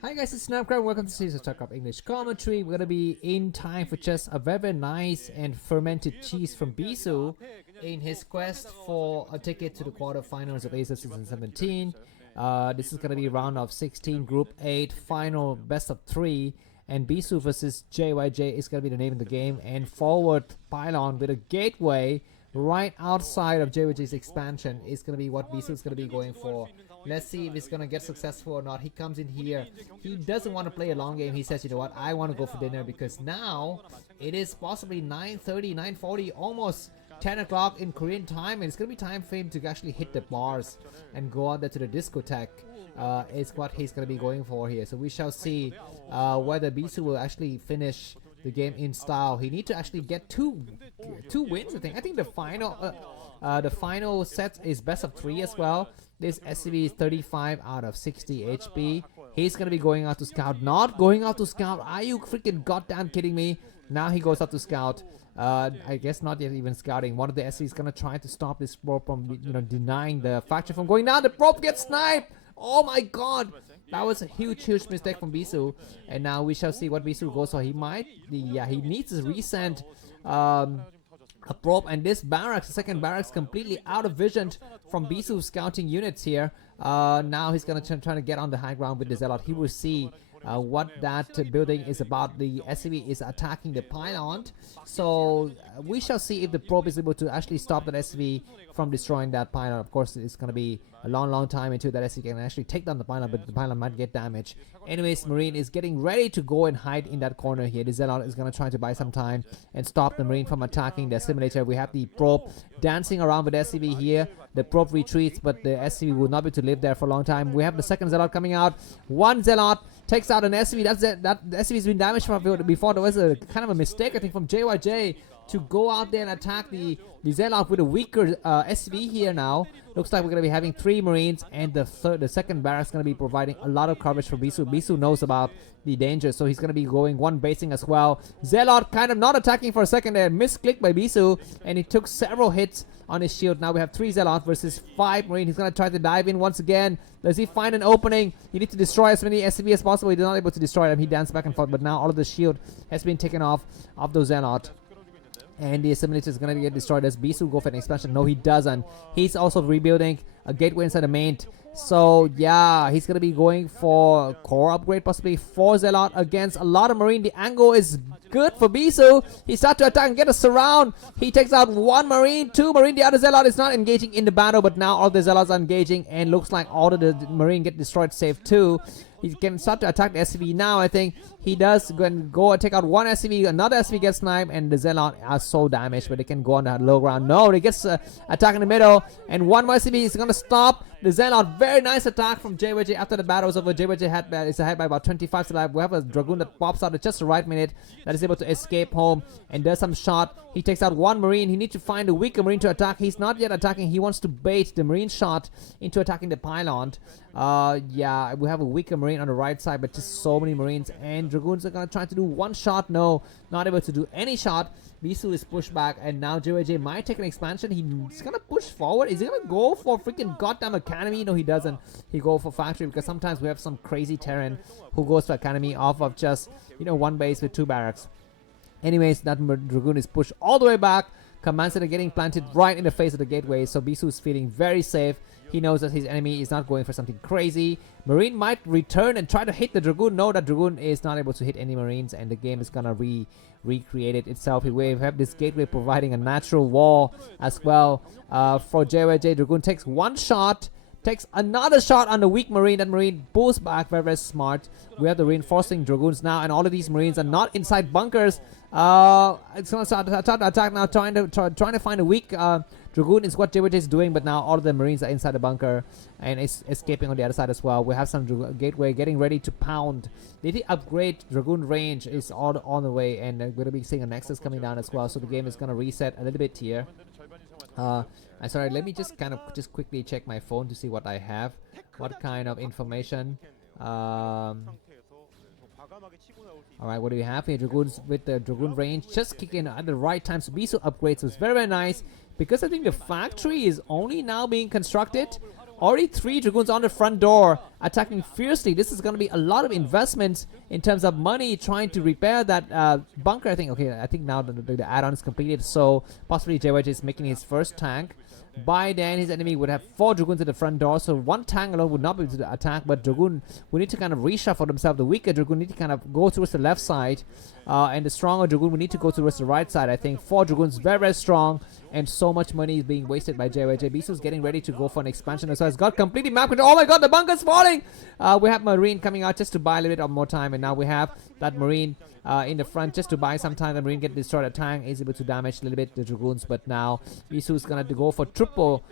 Hi guys, it's Starcraft. Welcome to series of Starcraft English commentary. We're gonna be in time for just a very nice and fermented cheese from Bisu in his quest for a ticket to the quarterfinals of ASL S17. This is gonna be round of 16, Group 8, final best of 3. And Bisu versus JYJ is gonna be the name of the game. And forward pylon with a gateway right outside of JYJ's expansion is gonna be what Bisu is gonna be going for. Let's see if he's gonna get successful or not. He comes in here. He doesn't want to play a long game. He says, you know what, I want to go for dinner because now it is possibly 9:30, 9:40, almost 10 o'clock in Korean time, and it's gonna be time for him to actually hit the bars and go out there to the discotheque. Is what he's gonna be going for here. So we shall see whether Bisu will actually finish the game in style. He needs to actually get two wins. I think the final set is best of 3 as well. This SCV is 35 out of 60 HP. He's gonna be going out to scout. Not going out to scout. Are you freaking goddamn kidding me? Now he goes out to scout. I guess not yet even scouting. One of the SCVs is gonna try to stop this probe from denying the faction from going down. The probe gets sniped. Oh my god. That was a huge mistake from Bisu. And now we shall see what Bisu goes for. He needs to resend a probe, and this barracks, the second barracks, completely out of vision from Bisu's scouting units here. Now he's gonna try to get on the high ground with the Zealot. He will see what that building is about. The SCV is attacking the pylon, so we shall see if the probe is able to actually stop that SCV from destroying that pylon. Of course, it's gonna be a long time until that SCV can actually take down the pylon, but the pylon might get damaged. Anyways, Marine is getting ready to go and hide in that corner here. The Zealot is gonna try to buy some time and stop the Marine from attacking the simulator. We have the probe dancing around with SCV here. The probe retreats, but the SCV will not be able to live there for a long time. We have the second Zealot coming out. One Zealot takes out an SCV. That SCV's been damaged from before. There was a kind of a mistake, I think, from JYJ to go out there and attack the Zealot with a weaker SCV here now. Looks like we're going to be having 3 Marines, and the second barracks going to be providing a lot of coverage for Bisu. Bisu knows about the danger, so he's going to be going one basing as well. Zealot kind of not attacking for a second there. Misclicked by Bisu, and he took several hits on his shield. Now we have 3 Zealot versus 5 Marine. He's going to try to dive in once again. Does he find an opening? You need to destroy as many SCV as possible. He's not able to destroy them. He danced back and forth, but now all of the shield has been taken off of those Zealot. And the assimilator is going to get destroyed. Does Bisu go for an expansion? No, he doesn't. He's also rebuilding a gateway inside the main. So, yeah, he's going to be going for core upgrade, possibly 4 Zealot against a lot of Marine. The angle is good for Bisu. He starts to attack and get a surround. He takes out 1 Marine, 2 Marine. The other Zealot is not engaging in the battle, but now all the Zealots are engaging, and looks like all of the Marine get destroyed, save 2. He can start to attack the SCV now. I think he does go and take out 1 SCV. Another SCV gets sniped, and the Zealot are so damaged, but they can go on the low ground. No, he gets attack in the middle, and 1 more SCV is going to stop the Zealot. Very nice attack from JYJ after the battle was over. JYJ is ahead by about 25 alive. We have a Dragoon that pops out at just the right minute that is able to escape home and does some shot. He takes out 1 Marine. He needs to find a weaker Marine to attack. He's not yet attacking. He wants to bait the Marine shot into attacking the pylon. Yeah, we have a weaker Marine on the right side, but just so many Marines, and Dragoons are gonna try to do 1 shot. No, not able to do any shot. Bisu is pushed back, and now JYJ might take an expansion. He's gonna push forward. Is he gonna go for freaking goddamn academy? No, he doesn't. He go for factory, because sometimes we have some crazy Terran who goes to academy off of just 1 base with 2 barracks. Anyways, that Dragoon is pushed all the way back. Command center getting planted right in the face of the gateway, so Bisu is feeling very safe. He knows that his enemy is not going for something crazy. Marine might return and try to hit the Dragoon. No, that Dragoon is not able to hit any Marines, and the game is gonna recreate it itself. We have this gateway providing a natural wall as well for JYJ. Dragoon takes 1 shot, takes another shot on the weak Marine. That Marine pulls back. Very smart. We have the reinforcing Dragoons now, and all of these Marines are not inside bunkers. It's gonna start to attack now, trying to find a weak Dragoon is what JYJ is doing, but now all of the Marines are inside the bunker and is escaping on the other side as well. We have some gateway getting ready to pound. The upgrade Dragoon range is all on the way, and we're gonna be seeing a Nexus coming down as well. So the game is gonna reset a little bit here. I'm sorry, let me just quickly check my phone to see what I have, what kind of information. Alright, what do we have here? Dragoons with the Dragoon range just kicking at the right time. So Bisu upgrades was very nice, because I think the factory is only now being constructed. Already 3 Dragoons on the front door, attacking fiercely. This is going to be a lot of investments in terms of money trying to repair that bunker. I think, okay, I think now the add-on is completed, so possibly JYJ is making his first tank. By then, his enemy would have 4 Dragoons at the front door, so 1 tank alone would not be able to attack, but Dragoon will need to kind of reshuffle themselves. The weaker Dragoon need to kind of go towards the left side, and the stronger Dragoon will need to go towards the right side. I think 4 Dragoons very, very strong, and so much money is being wasted by JYJ. Bisu's getting ready to go for an expansion, so it's got completely map control. Oh my god, the bunker's falling! We have Marine coming out just to buy a little bit of more time, and now we have that Marine in the front just to buy some time. The Marine get destroyed. A tank is able to damage a little bit the Dragoons, but now Bisu is gonna have to go for triple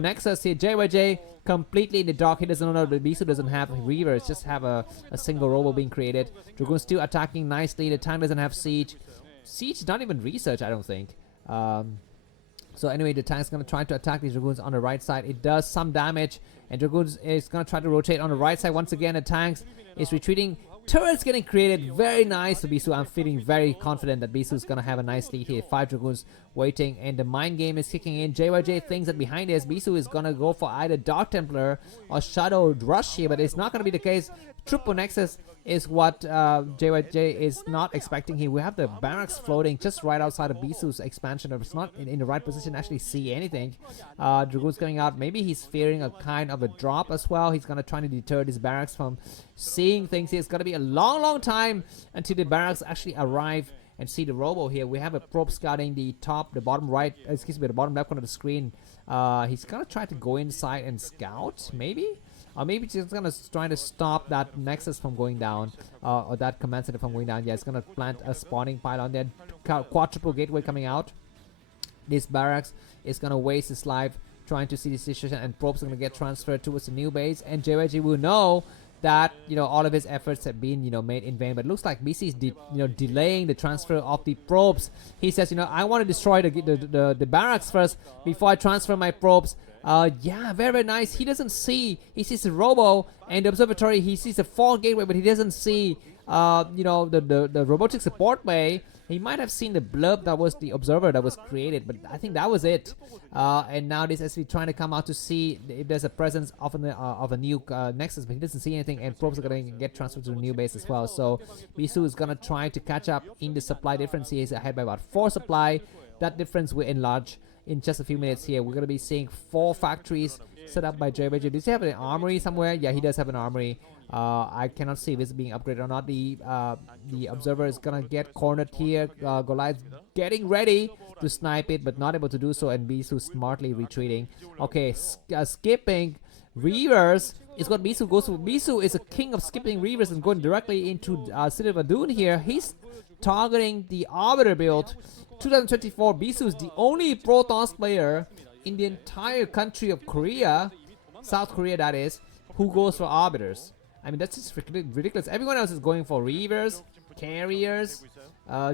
Nexus here. JYJ completely in the dark. He doesn't know that Bisu doesn't have Reavers, just have a single robo being created. Dragoons still attacking nicely. The tank doesn't have siege. Siege not even research, I don't think. So anyway, the tank's gonna try to attack these Dragoons on the right side. It does some damage, and Dragoons is gonna try to rotate on the right side once again. The tanks is retreating. Turrets getting created, very nice for Bisu. I'm feeling very confident that Bisu is gonna have a nice lead here. 5 Dragoons waiting, and the mind game is kicking in. JYJ thinks that behind this, Bisu is gonna go for either Dark Templar or Shadow Rush here, but it's not gonna be the case. Triple Nexus is what JYJ is not expecting here. We have the barracks floating just right outside of Bisu's expansion. It's not in the right position to actually see anything. Dragoon's coming out. Maybe he's fearing a kind of a drop as well. He's gonna try to deter these barracks from seeing things. It's gonna be a long time until the barracks actually arrive and see the robo here. We have a probe scouting the bottom right, excuse me, the bottom left corner of the screen. He's gonna try to go inside and scout, maybe? Or maybe just gonna try to stop that Nexus from going down, or that command center from going down. Yeah, it's gonna plant a spawning pylon there. Quadruple gateway coming out. This barracks is gonna waste his life trying to see the situation, and probes are gonna get transferred towards the new base. And JYG will know that, you know, all of his efforts have been, you know, made in vain. But it looks like BC is delaying the transfer of the probes. He says, you know, I want to destroy the barracks first before I transfer my probes. Yeah, very, very nice. He doesn't see. He sees the robo and the observatory. He sees the fall gateway, but he doesn't see, you know, the robotic support bay. He might have seen the blurb that was the observer that was created, but I think that was it. And now this SC trying to come out to see if there's a presence of a new Nexus, but he doesn't see anything, and probes are going to get transferred to the new base as well. So Bisu is going to try to catch up in the supply difference. He is ahead by about 4 supply. That difference will enlarge in just a few minutes here. We're going to be seeing 4 factories set up by JBJ. Does he have an armory somewhere? Yeah, he does have an armory. I cannot see if it's being upgraded or not. The observer is gonna get cornered here. Goliath getting ready to snipe it, but not able to do so, and Bisu smartly retreating. Okay, skipping Reavers is what Bisu goes to. Bisu is a king of skipping Reavers and going directly into City of Adun here. He's targeting the Arbiter build. 2024, Bisu is the only Protoss player in the entire country of Korea, South Korea that is, who goes for Arbiters. I mean, that's just ridiculous. Everyone else is going for Reavers, Carriers,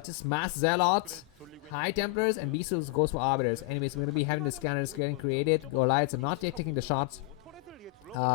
just Mass Zealots, High Templars, and Bisu goes for Arbiters. Anyways, we're going to be having the scanners getting created. Goliaths are not yet taking the shots.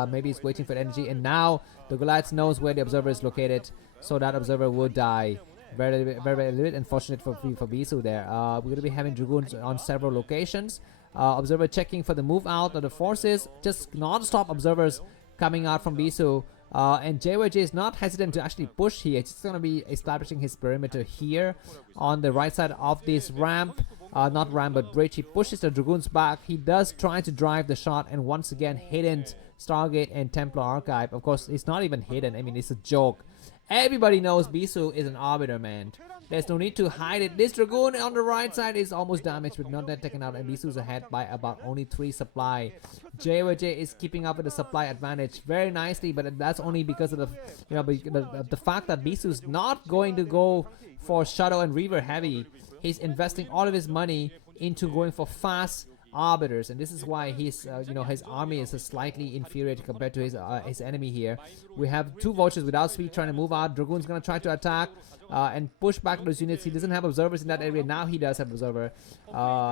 Maybe he's waiting for energy, and now the Goliath knows where the observer is located, so that observer would die. Very, very, very unfortunate for Bisu there. We're going to be having Dragoons on several locations. Observer checking for the move out of the forces. Just non-stop observers coming out from Bisu. And JYJ is not hesitant to actually push here. It's going to be establishing his perimeter here on the right side of this ramp. Not ramp, but bridge. He pushes the Dragoons back. He does try to drive the shot, and once again hidden Stargate and Templar Archive. Of course, it's not even hidden. I mean, it's a joke. Everybody knows Bisu is an Arbiter, man. There's no need to hide it. This Dragoon on the right side is almost damaged, but not that taken out, and Bisu's ahead by about only 3 supply. JYJ is keeping up with the supply advantage very nicely, but that's only because of the, you know, the fact that Bisu's not going to go for Shadow and Reaver heavy. He's investing all of his money into going for fast Arbiters, and this is why he's, you know, his army is slightly inferior compared to his enemy here. We have 2 vultures without speed trying to move out. Dragoon's gonna try to attack and push back those units. He doesn't have observers in that area. Now he does have observer.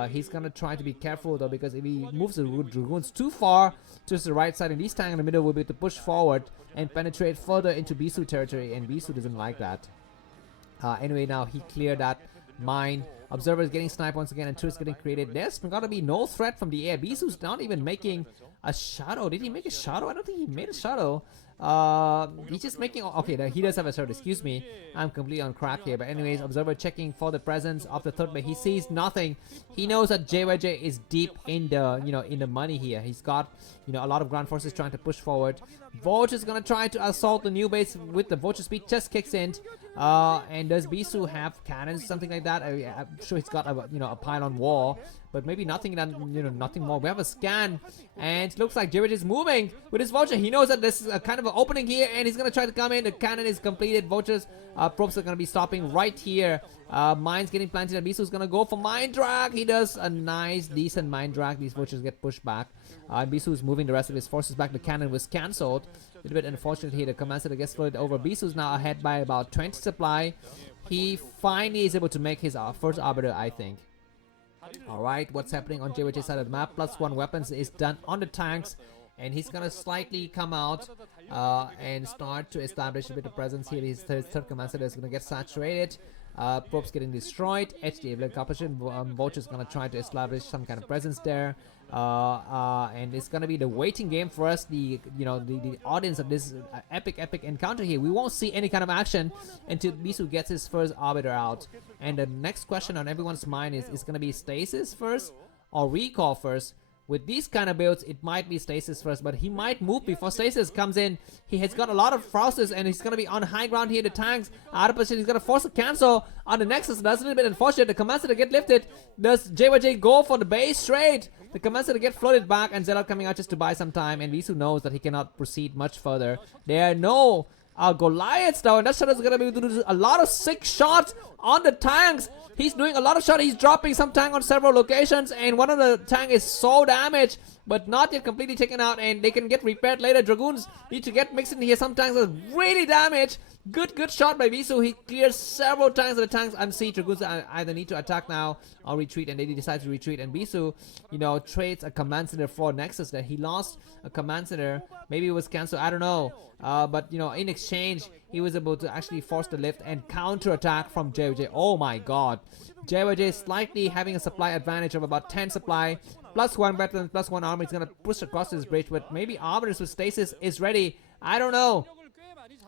He's gonna try to be careful though, because if he moves the Dragoons too far to the right side, and these tanks in the middle will be able to push forward and penetrate further into Bisu territory, and Bisu doesn't like that. Anyway, now he cleared that mine Observer is getting sniped once again, and 2 is getting created. There's gotta be no threat from the air. Bisu's not even making a shadow. Did he make a shadow? I don't think he made a shadow. He's just making, okay, he does have a shadow, excuse me, I'm completely on crack here. But anyways, Observer checking for the presence of the third base. He sees nothing. He knows that JYJ is deep in the, in the money here. He's got, a lot of ground forces trying to push forward. Vulture is gonna try to assault the new base with the Vulture speed, just kicks in. And does Bisu have cannons, something like that? I'm sure he's got a pylon wall, but maybe nothing nothing more. We have a scan, and it looks like JYJ is moving with his Vulture. He knows that this is a kind of an opening here, and he's gonna try to come in. The cannon is completed. Vultures, probes are gonna be stopping right here. Mines getting planted, and Bisu's gonna go for mine drag. He does a nice, decent mine drag. These Vultures get pushed back. Bisu is moving the rest of his forces back. The cannon was cancelled. A little bit unfortunate here. The command center gets flooded over. Bisu's now ahead by about 20 supply. He finally is able to make his first arbiter, I think. Alright, what's happening on JYJ's side of the map? +1 weapons is done on the tanks, and he's gonna slightly come out and start to establish a bit of presence here. His third command center is gonna get saturated. Probes getting destroyed. HD Black Opposition. Vulture's gonna try to establish some kind of presence there. And it's gonna be the waiting game for us, the audience of this epic encounter here. We won't see any kind of action until Bisu gets his first arbiter out. And the next question on everyone's mind is gonna be stasis first or recall first. With these kind of builds, it might be stasis first, but he might move before stasis comes in. He has got a lot of forces, and he's gonna be on high ground here. The tanks out of position. He's gonna force a cancel on the Nexus. That's a little bit unfortunate. The command center get lifted. Does JYJ go for the base straight? The command center get floated back, and Zelle coming out just to buy some time. And Bisu knows that he cannot proceed much further. There are no Goliaths though, and that shot is gonna be doing a lot of sick shots on the tanks. He's doing a lot of shots. He's dropping some tank on several locations, and one of the tank is so damaged, but not yet completely taken out, and they can get repaired later. Dragoons need to get mixed in here. Some tanks are really damaged. Good shot by Bisu. He clears several tanks of the tanks unseat. Dragoons either need to attack now or retreat, and they decide to retreat. And Bisu, trades a command center for Nexus there. He lost a command center. Maybe it was cancelled. I don't know. But in exchange, he was able to actually force the lift and counter attack from JYJ. Oh my god. JYJ is slightly having a supply advantage of about 10 supply. +1 veterans, +1 armor. He's gonna push across this bridge, but maybe Arbiters with stasis is ready. I don't know.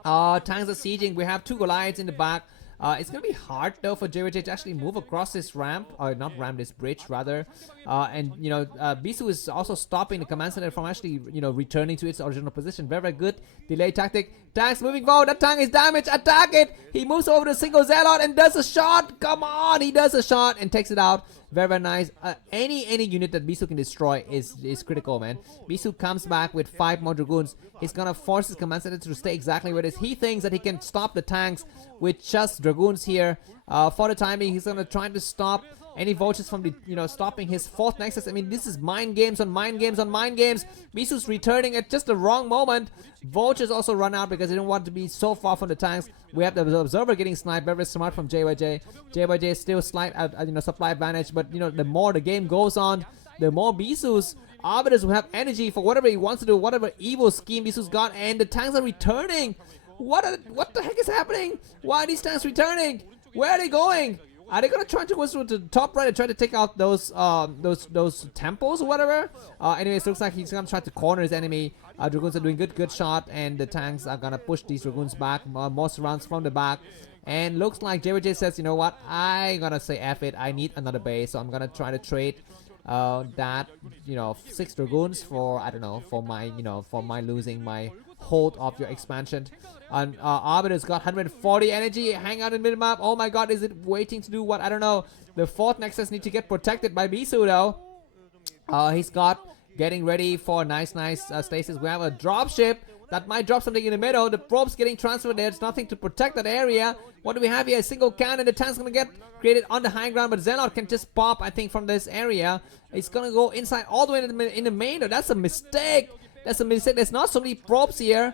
Tanks are sieging. We have 2 Goliaths in the back. It's gonna be hard though for JYJ to actually move across this ramp, or not ramp, this bridge rather. And Bisu is also stopping the command center from actually returning to its original position. Very good delay tactic. Tanks moving forward. That tank is damaged. Attack it. He moves over to single Zealot and does a shot. Come on, he does a shot and takes it out. Very nice. Any unit that Bisu can destroy is critical, man. Bisu comes back with 5 more Dragoons. He's gonna force his command center to stay exactly where it is. He thinks that he can stop the tanks with just Dragoons here. For the time being, he's gonna try to stop any Vultures from the, stopping his 4th Nexus. I mean, this is mind games on mind games on mind games. Bisu's returning at just the wrong moment. Vultures also run out because they don't want to be so far from the tanks. We have the Observer getting sniped. Very smart from JYJ. JYJ is still slight, supply advantage. But, the more the game goes on, the more Bisu's Arbiters will have energy for whatever he wants to do, whatever evil scheme Bisu's got. And the tanks are returning. What the heck is happening? Why are these tanks returning? Where are they going? Are they gonna try to go through to the top right and try to take out those temples or whatever? Anyways, looks like he's gonna try to corner his enemy. Dragoons are doing good shot, and the tanks are gonna push these Dragoons back. More surrounds from the back, and looks like JYJ says, you know what? I'm gonna say F it. I need another base, so I'm gonna try to trade that 6 Dragoons for, I don't know, for my losing my hold of your expansion. And Arbiter's got 140 energy. Hang out in mid-map. Oh my god, is it waiting to do what? I don't know. The 4th Nexus need to get protected by Bisu though. He's got getting ready for nice stasis. We have a dropship that might drop something in the middle. The probes getting transferred. There's nothing to protect that area. What do we have here? A single cannon. The tank's gonna get created on the high ground, but Zealot can just pop, I think, from this area. It's gonna go inside all the way in the main. That's a mistake. That's a mistake. There's not so many probes here.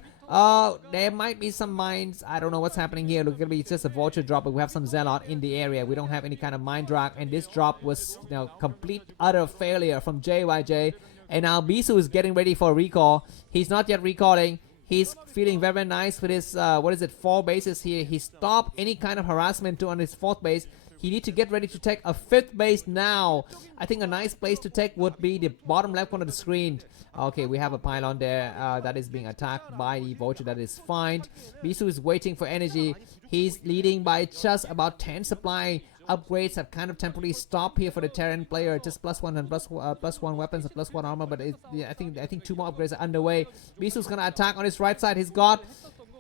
There might be some mines. I don't know what's happening here. Look, it's just a Vulture drop, but we have some Zealot in the area. We don't have any kind of mine drag, and this drop was, complete utter failure from JYJ. And now Bisu is getting ready for a recall. He's not yet recalling. He's feeling very nice with his 4 bases here. He stopped any kind of harassment on his 4th base. He needs to get ready to take a 5th base now. I think a nice place to take would be the bottom left corner of the screen. Okay, we have a pylon there that is being attacked by the vulture. That is fine. Bisu is waiting for energy. He's leading by just about 10 supply. Upgrades have kind of temporarily stopped here for the Terran player. Just +1 and +1 weapons and +1 armor. But yeah, I think 2 more upgrades are underway. Bisu's gonna attack on his right side. He's got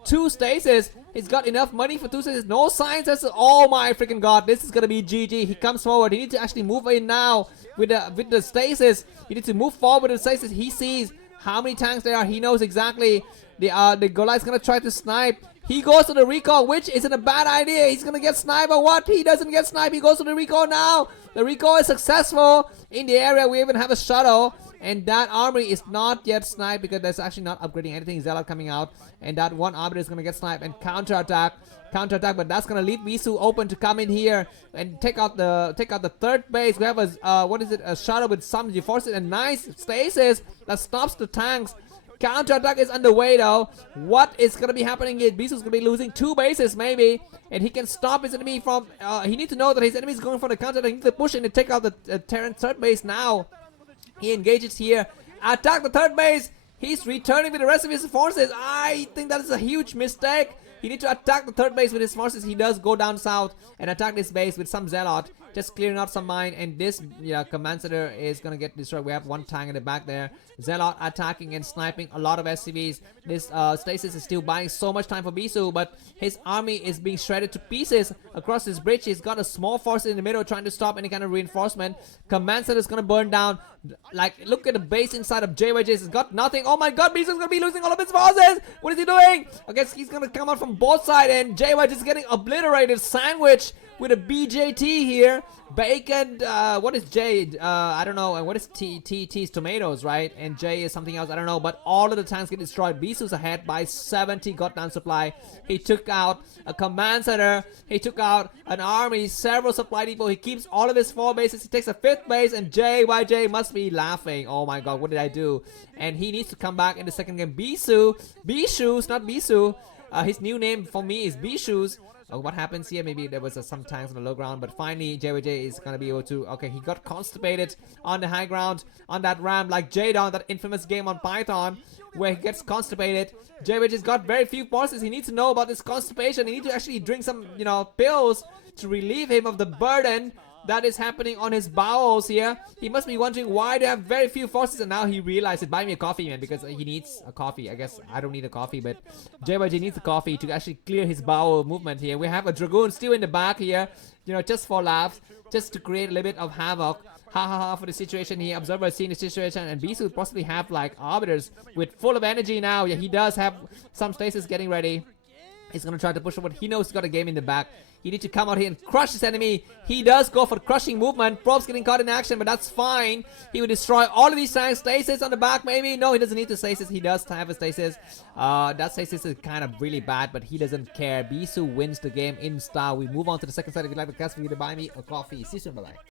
2 stasis. He's got enough money for 2 stasis. No signs. Oh my freaking god! This is gonna be GG. He comes forward. He needs to actually move in now with the stasis. He needs to move forward with the stasis. He sees how many tanks there are. He knows exactly. The Goliath's gonna try to snipe. He goes to the recall, which isn't a bad idea. He's gonna get sniped or what? He doesn't get sniped. He goes to the recall now. The recall is successful in the area. We even have a shuttle. And that armory is not yet sniped because there's actually not upgrading anything. Zelle coming out. And that one arbiter is gonna get sniped and counterattack. But that's gonna leave Bisu open to come in here and take out the 3rd base. We have a shuttle with some forces and nice stasis that stops the tanks. Counterattack is underway though. What is gonna be happening here? Bisu's gonna be losing 2 bases maybe, and he can stop his enemy from. He needs to know that his enemy is going for the counterattack. He needs to push in to take out the Terran 3rd base now. He engages here. Attack the 3rd base. He's returning with the rest of his forces. I think that is a huge mistake. He needs to attack the 3rd base with his forces. He does go down south and attack this base with some Zealot. Just clearing out some mine. And this command center is going to get destroyed. We have 1 tank in the back there. Zealot attacking and sniping a lot of SCVs. This stasis is still buying so much time for Bisu. But his army is being shredded to pieces across this bridge. He's got a small force in the middle trying to stop any kind of reinforcement. Command center is going to burn down. Like, look at the base inside of JYJ. He's got nothing. Oh my god, Bisu's going to be losing all of his forces. What is he doing? I guess he's going to come out from both sides. And JYJ is getting obliterated. Sandwich with a BJT here. Bacon, what is J? I don't know. And what is T? T is tomatoes, right? And J is something else. I don't know. But all of the tanks get destroyed. Bisu's ahead by 70 got down supply. He took out a command center. He took out an army, several supply depot. He keeps all of his 4 bases. He takes a 5th base. And JYJ must be laughing. Oh my god, what did I do? And he needs to come back in the second game. Bisu's, not Bisu. His new name for me is Bisu's. What happens here? Maybe there was some tanks on the low ground, but finally JYJ is gonna be able to. Okay, he got constipated on the high ground on that ramp, like Jadon, that infamous game on Python, where he gets constipated. JYJ's got very few forces. He needs to know about this constipation. He needs to actually drink some, pills to relieve him of the burden that is happening on his bowels here. He must be wondering why they have very few forces, and now he realizes, buy me a coffee, man, because he needs a coffee. I guess I don't need a coffee, but JYJ needs a coffee to actually clear his bowel movement here. We have a Dragoon still in the back here, just for laughs, just to create a little bit of havoc. Ha ha ha for the situation here. Observer seeing the situation, and Bisu would possibly have like arbiters with full of energy now. Yeah, he does have some stasis getting ready. He's gonna try to push forward. He knows he's got a game in the back. He needs to come out here and crush his enemy. He does go for crushing movement. Prob's getting caught in action, but that's fine. He will destroy all of these tanks. Stasis on the back, maybe. No, he doesn't need to stasis. He does have a stasis. That stasis is kind of really bad, but he doesn't care. Bisu wins the game in style. We move on to the second side. If you'd like to cast for you to buy me a coffee. See you soon. Bye-bye.